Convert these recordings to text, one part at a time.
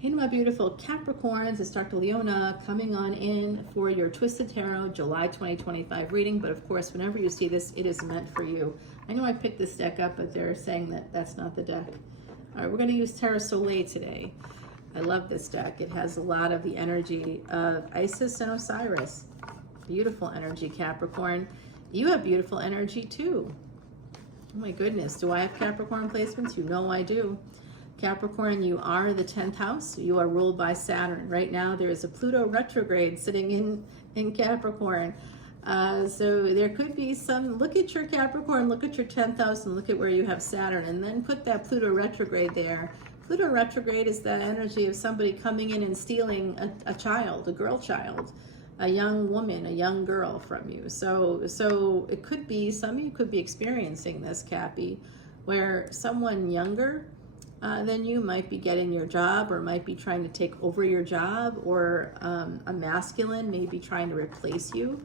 Hey my beautiful Capricorns, it's Dr. Leona coming on in for your Twisted Tarot July 2025 reading. But of course, whenever you see this, it is meant for you. I know I picked this deck up, but they're saying that that's not the deck. All right, we're going to use Tarot Soleil today. I love this deck. It has a lot of the energy of Isis and Osiris. Beautiful energy, Capricorn. You have beautiful energy too. Oh my goodness, do I have Capricorn placements? You know I do. Capricorn, you are the 10th house. You are ruled by Saturn. Right now, there is a Pluto retrograde sitting in Capricorn. So there could be some, look at your Capricorn, look at your 10th house, and look at where you have Saturn, and then put that Pluto retrograde there. Pluto retrograde is that energy of somebody coming in and stealing a child, a girl child, a young woman, a young girl from you. So it could be, some of you could be experiencing this, Cappy, where someone younger then you might be getting your job, or might be trying to take over your job, or a masculine may be trying to replace you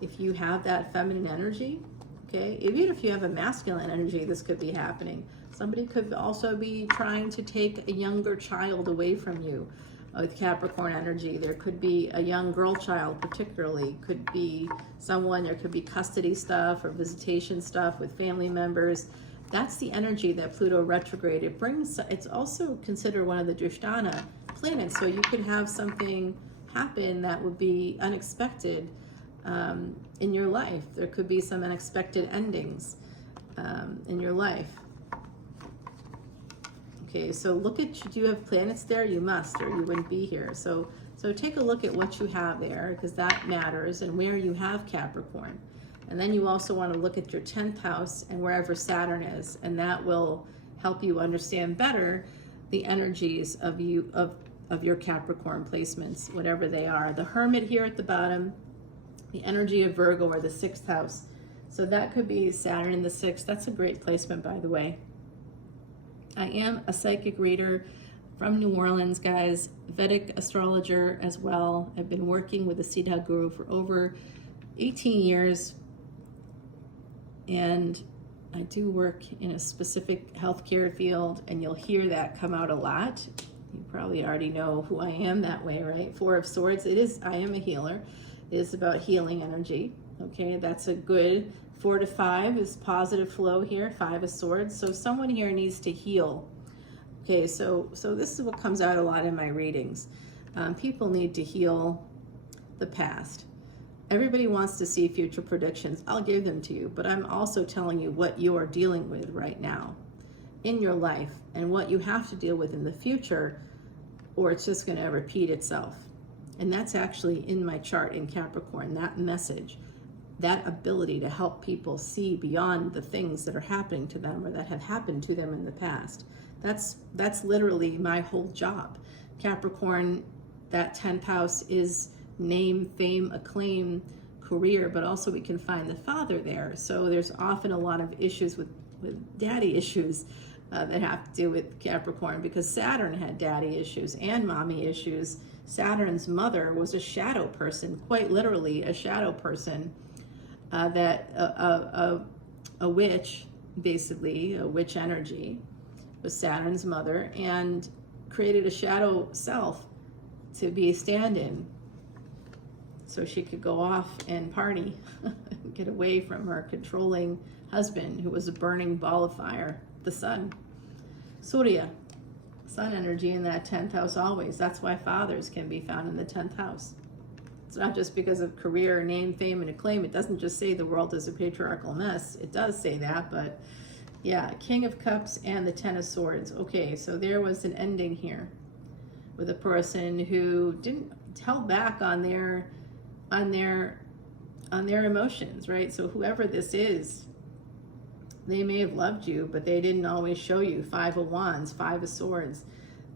if you have that feminine energy. Okay, even if you have a masculine energy, this could be happening. Somebody could also be trying to take a younger child away from you with Capricorn energy. There could be a young girl child, particularly, could be someone, there could be custody stuff or visitation stuff with family members. That's the energy that Pluto retrograde, it brings. It's also considered one of the Drishtana planets, so you could have something happen that would be unexpected in your life. There could be some unexpected endings in your life. Okay, so look at, do you have planets there? You must, or you wouldn't be here. So take a look at what you have there, because that matters, and where you have Capricorn. And then you also want to look at your 10th house and wherever Saturn is, and that will help you understand better the energies of your Capricorn placements, whatever they are. The Hermit here at the bottom, the energy of Virgo, or the 6th house. So that could be Saturn in the 6th. That's a great placement, by the way. I am a psychic reader from New Orleans, guys, Vedic astrologer as well. I've been working with the Siddha Guru for over 18 years. And I do work in a specific healthcare field, and you'll hear that come out a lot. You probably already know who I am that way, right? 4 of Swords, I am a healer. It is about healing energy, okay? That's a good 4 to 5 is positive flow here, 5 of Swords. So someone here needs to heal. Okay, so this is what comes out a lot in my readings. People need to heal the past. Everybody wants to see future predictions. I'll give them to you, but I'm also telling you what you are dealing with right now in your life, and what you have to deal with in the future, or it's just going to repeat itself. And that's actually in my chart in Capricorn, that message, that ability to help people see beyond the things that are happening to them or that have happened to them in the past. That's literally my whole job. Capricorn, that 10th house is name, fame, acclaim, career, but also we can find the father there. So there's often a lot of issues with daddy issues that have to do with Capricorn, because Saturn had daddy issues and mommy issues. Saturn's mother was a shadow person, quite literally a shadow person, a witch, basically, a witch energy was Saturn's mother, and created a shadow self to be a stand-in, so she could go off and party, get away from her controlling husband, who was a burning ball of fire, the sun. Surya, sun energy in that 10th house always. That's why fathers can be found in the 10th house. It's not just because of career, name, fame, and acclaim. It doesn't just say the world is a patriarchal mess. It does say that, but yeah, King of Cups and the 10 of Swords. Okay, so there was an ending here with a person who didn't held back on their emotions, right? So whoever this is, they may have loved you, but they didn't always show you. 5 of Wands, 5 of Swords.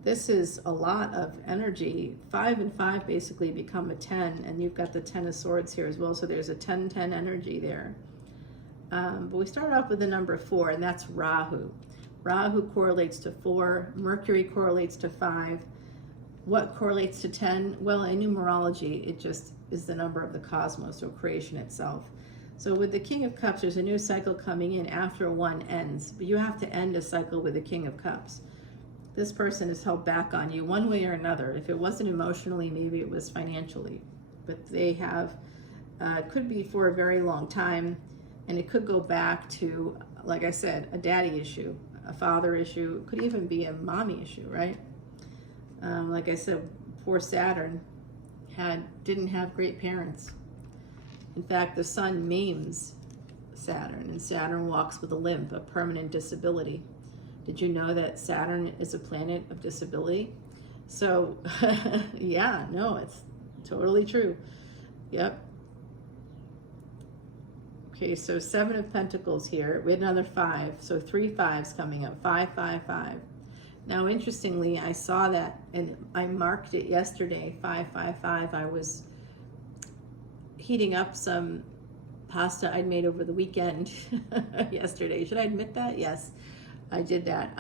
This is a lot of energy. 5 and 5 basically become a 10, and you've got the 10 of Swords here as well. So there's a 10-10 energy there. But we start off with the number 4, and that's Rahu. Rahu correlates to 4. Mercury correlates to 5. What correlates to 10? Well, in numerology, it just is the number of the cosmos, or creation itself. So with the King of Cups, there's a new cycle coming in after one ends, but you have to end a cycle with the King of Cups. This person is held back on you one way or another. If it wasn't emotionally, maybe it was financially. But they have, could be for a very long time, and it could go back to, like I said, a daddy issue, a father issue, could even be a mommy issue, right? Like I said, poor Saturn didn't have great parents. In fact, the sun maims Saturn, and Saturn walks with a limp, a permanent disability. Did you know that Saturn is a planet of disability? So, yeah, no, it's totally true. Yep. Okay, so 7 of Pentacles here. We had another 5, so 3 5s coming up. 5, 5, 5. Now, interestingly, I saw that, and I marked it yesterday, 5, 5, 5. I was heating up some pasta I'd made over the weekend yesterday. Should I admit that? Yes, I did that.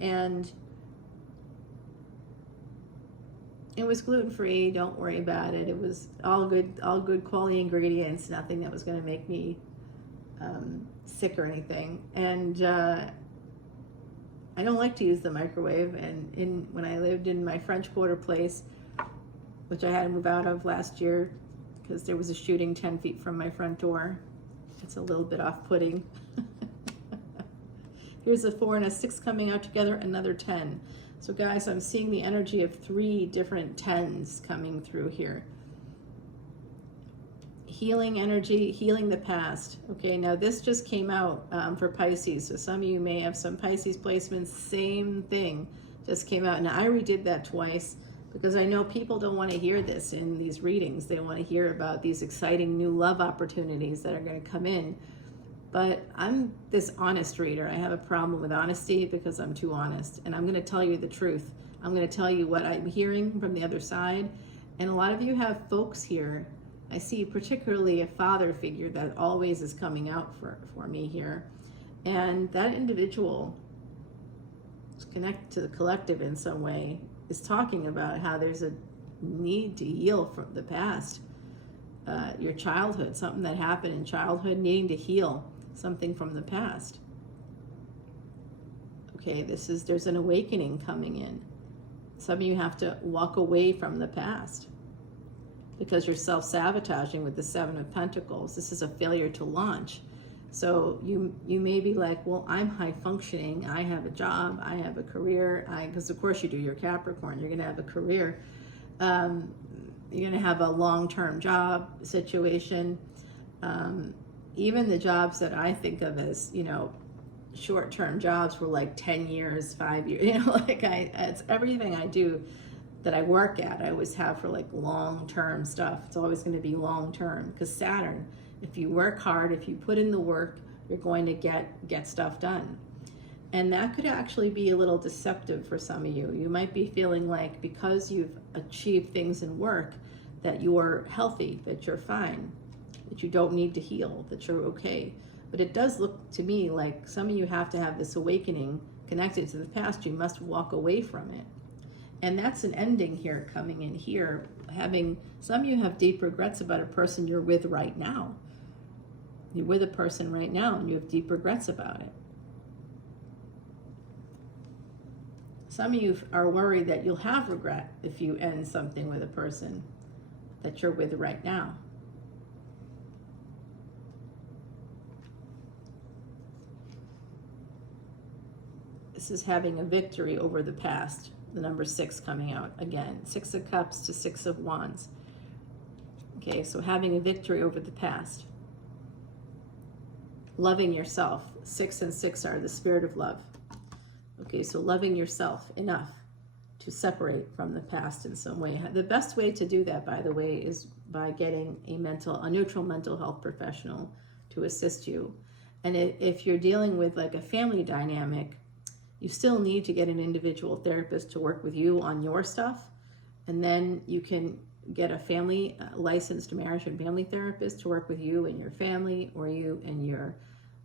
And it was gluten-free. Don't worry about it. It was all good quality ingredients. Nothing that was going to make me sick or anything. And I don't like to use the microwave. And when I lived in my French Quarter place, which I had to move out of last year because there was a shooting 10 feet from my front door. It's a little bit off-putting. Here's a 4 and a 6 coming out together, another 10. So guys, I'm seeing the energy of 3 different 10s coming through here. Healing energy, healing the past. Okay, now this just came out for Pisces. So some of you may have some Pisces placements. Same thing just came out. Now I redid that twice because I know people don't want to hear this in these readings. They want to hear about these exciting new love opportunities that are going to come in. But I'm this honest reader. I have a problem with honesty because I'm too honest. And I'm going to tell you the truth. I'm going to tell you what I'm hearing from the other side. And a lot of you have folks here. I see particularly a father figure that always is coming out for me here. And that individual is connected to the collective in some way, is talking about how there's a need to heal from the past. Your childhood, something that happened in childhood, needing to heal something from the past. Okay, there's an awakening coming in. Some of you have to walk away from the past because you're self-sabotaging with the 7 of Pentacles. This is a failure to launch. So you may be like, well, I'm high functioning. I have a job. I have a career. Because of course you do. You're Capricorn. You're going to have a career. You're going to have a long-term job situation. Even the jobs that I think of as, short-term jobs were like 10 years, 5 years. It's everything I do that I work at. I always have for like long-term stuff. It's always going to be long-term because Saturn, if you work hard, if you put in the work, you're going to get stuff done. And that could actually be a little deceptive for some of you. You might be feeling like because you've achieved things in work that you're healthy, that you're fine, that you don't need to heal, that you're okay. But it does look to me like some of you have to have this awakening connected to the past. You must walk away from it. And that's an ending here coming in here. Some of you have deep regrets about a person you're with right now. You're with a person right now and you have deep regrets about it. Some of you are worried that you'll have regret if you end something with a person that you're with right now. This is having a victory over the past. The number 6 coming out again. 6 of Cups to 6 of Wands. Okay, so having a victory over the past. Loving yourself. 6 and 6 are the spirit of love. Okay, so loving yourself enough to separate from the past in some way. The best way to do that, by the way, is by getting a neutral mental health professional to assist you. And if you're dealing with like a family dynamic, you still need to get an individual therapist to work with you on your stuff. And then you can get a licensed marriage and family therapist to work with you and your family, or you and your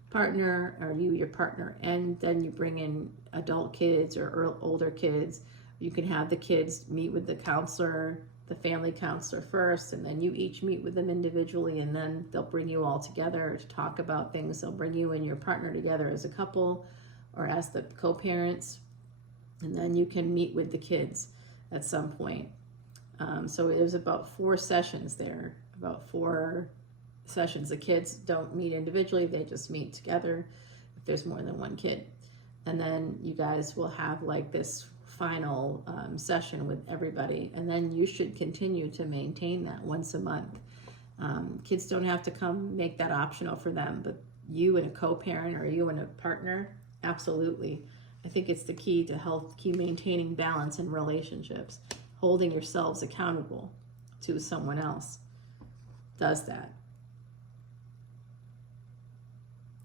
partner, or your partner. And then you bring in adult kids or older kids. You can have the kids meet with the counselor, the family counselor first, and then you each meet with them individually, and then they'll bring you all together to talk about things. They'll bring you and your partner together as a couple or as the co-parents, And then you can meet with the kids at some point. So it was about 4 sessions there, about 4 sessions. The kids don't meet individually, they just meet together if there's more than one kid. And then you guys will have like this final session with everybody, and then you should continue to maintain that once a month. Kids don't have to come, make that optional for them, but you and a co-parent or you and a partner, absolutely. I think it's the key to health, key maintaining balance in relationships. Holding yourselves accountable to someone else does that.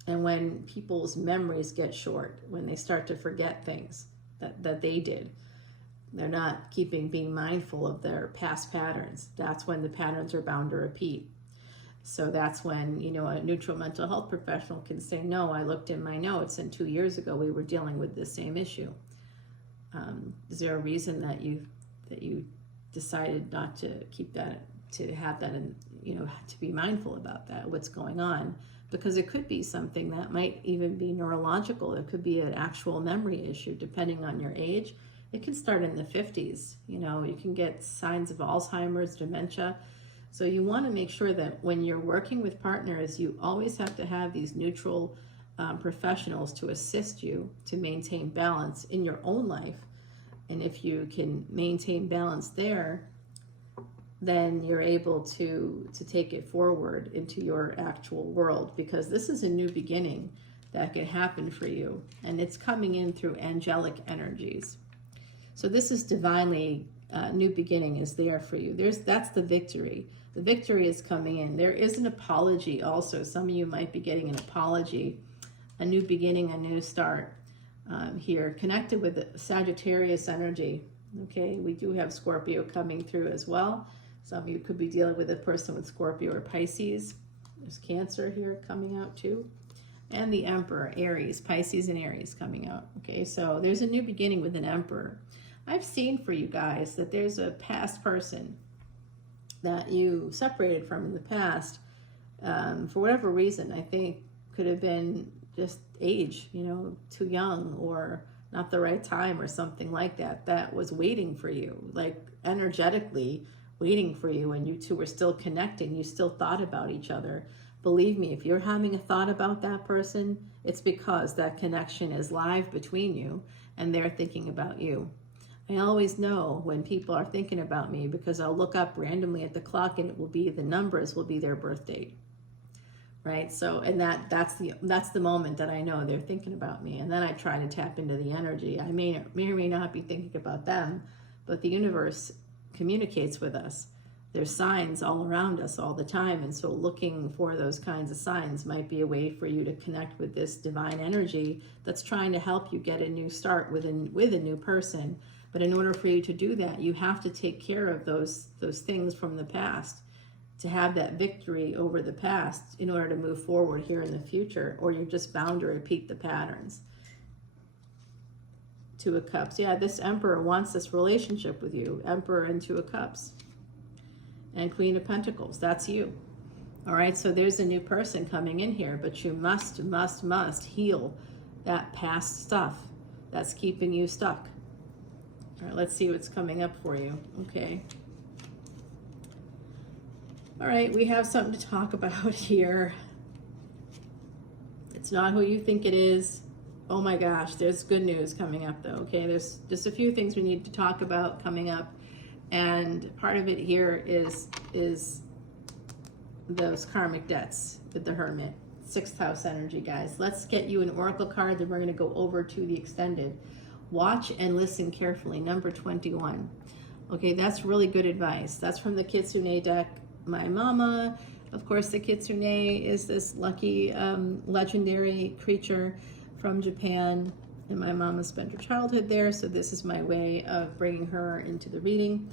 And when people's memories get short, when they start to forget things that they did, they're not being mindful of their past patterns. That's when the patterns are bound to repeat. So that's when, you know, a neutral mental health professional can say, no, I looked in my notes and 2 years ago we were dealing with this same issue. Is there a reason that you decided not to keep that, to have that, and, you know, to be mindful about that, what's going on? Because it could be something that might even be neurological. It could be an actual memory issue, depending on your age. It can start in the 50s. You know, you can get signs of Alzheimer's, dementia. So you want to make sure that when you're working with partners, you always have to have these neutral professionals to assist you to maintain balance in your own life. And if you can maintain balance there, then you're able to take it forward into your actual world, because this is a new beginning that can happen for you, and it's coming in through angelic energies. So this is divinely, new beginning is there for you. That's the victory. The victory is coming in. There is an apology also. Some of you might be getting an apology, a new beginning, a new start here, connected with the Sagittarius energy. Okay, we do have Scorpio coming through as well. Some of you could be dealing with a person with Scorpio or Pisces. There's Cancer here coming out too. And the Emperor, Aries, Pisces and Aries coming out. Okay, so there's a new beginning with an Emperor. I've seen for you guys that there's a past person that you separated from in the past for whatever reason. I think could have been just age, you know, too young or not the right time or something like that, that was waiting for you, like energetically waiting for you, and you two were still connecting. You still thought about each other. Believe me, if you're having a thought about that person, it's because that connection is live between you and they're thinking about you. I always know when people are thinking about me because I'll look up randomly at the clock and it will be, the numbers will be their birth date. Right? So, and that's the moment that I know they're thinking about me. And then I try to tap into the energy. I may or may not be thinking about them, but the universe communicates with us. There's signs all around us all the time, and so looking for those kinds of signs might be a way for you to connect with this divine energy that's trying to help you get a new start with a new person. But in order for you to do that, you have to take care of those things from the past, to have that victory over the past in order to move forward here in the future, or you're just bound to repeat the patterns. Two of Cups. Yeah, this Emperor wants this relationship with you. Emperor and Two of Cups. And Queen of Pentacles. That's you. All right, so there's a new person coming in here, but you must heal that past stuff that's keeping you stuck. All right, let's see what's coming up for you. Okay. All right, we have something to talk about here. It's not who you think it is. Oh my gosh, there's good news coming up though, okay? There's just a few things we need to talk about coming up. And part of it here is those karmic debts with the Hermit. 6th house energy, guys. Let's get you an oracle card, then we're going to go over to the extended. Watch and listen carefully, number 21. Okay, that's really good advice. That's from the Kitsune deck. My mama, of course, the Kitsune is this lucky legendary creature from Japan, and my mama spent her childhood there, so this is my way of bringing her into the reading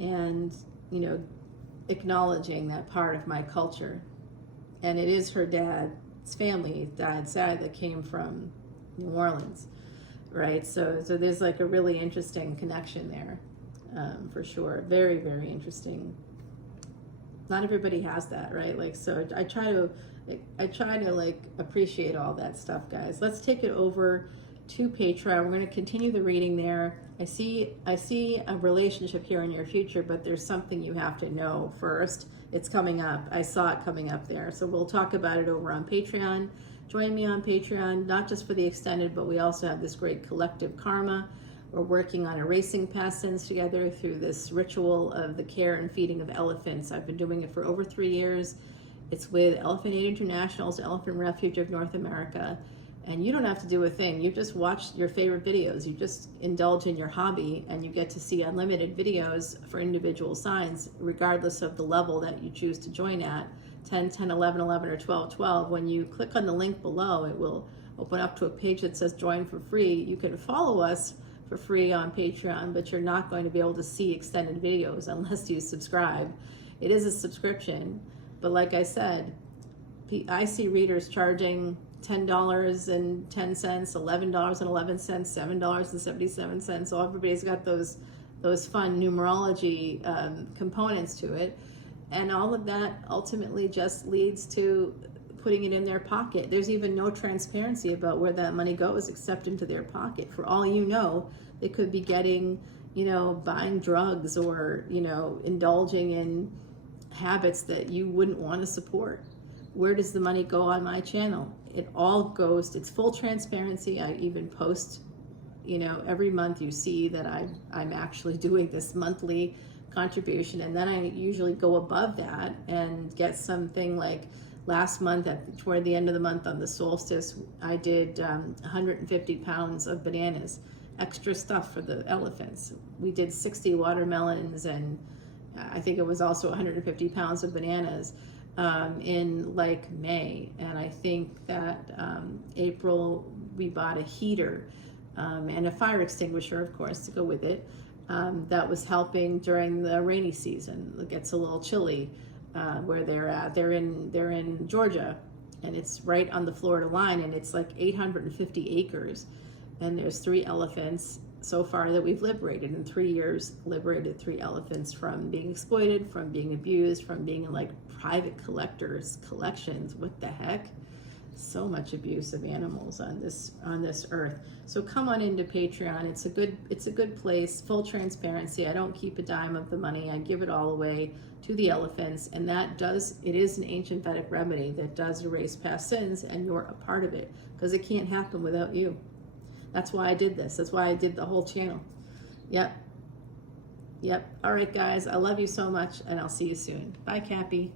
and, you know, acknowledging that part of my culture. And it is her dad's family, dad's side, that came from New Orleans, right? So there's like a really interesting connection there, for sure. Very, very interesting. Not everybody has that, right? Like, so I try to like appreciate all that stuff, guys. Let's take it over to Patreon. We're going to continue the reading there. I see a relationship here in your future, but there's something you have to know first. It's coming up. I saw it coming up there. So we'll talk about it over on Patreon. Join me on Patreon, not just for the extended, but we also have this great collective karma. We're working on erasing past sins together through this ritual of the care and feeding of elephants. I've been doing it for over 3 years. It's with Elephant Aid International's Elephant Refuge of North America. And you don't have to do a thing. You just watch your favorite videos. You just indulge in your hobby, and you get to see unlimited videos for individual signs, regardless of the level that you choose to join at, 10, 10, 11, 11, or 12, 12. When you click on the link below, it will open up to a page that says join for free. You can follow us for free on Patreon, but you're not going to be able to see extended videos unless you subscribe. It is a subscription, but like I said, I see readers charging $10.10, $11.11, $7.77. So everybody's got those fun numerology components to it, and all of that ultimately just leads to putting it in their pocket. There's even no transparency about where that money goes except into their pocket. For all you know, they could be getting, buying drugs or, indulging in habits that you wouldn't want to support. Where does the money go on my channel? It all goes, it's full transparency. I even post, every month you see that I'm actually doing this monthly contribution. And then I usually go above that and get something like last month, toward the end of the month on the solstice, I did 150 pounds of bananas, extra stuff for the elephants. We did 60 watermelons, and I think it was also 150 pounds of bananas. In like May, and I think that April we bought a heater and a fire extinguisher, of course, to go with it. That was helping during the rainy season. It gets a little chilly where they're at. They're in Georgia, and it's right on the Florida line, and it's like 850 acres, and there's 3 elephants so far that we've liberated in 3 years. Liberated 3 elephants from being exploited, from being abused, from being in like private collectors' collections. What the heck? So much abuse of animals on this earth. So come on into Patreon. It's a good place, full transparency. I don't keep a dime of the money. I give it all away to the elephants, and it is an ancient Vedic remedy that does erase past sins, and you're a part of it, because it can't happen without you. That's why I did this. That's why I did the whole channel. Yep. All right, guys. I love you so much, and I'll see you soon. Bye, Cappy.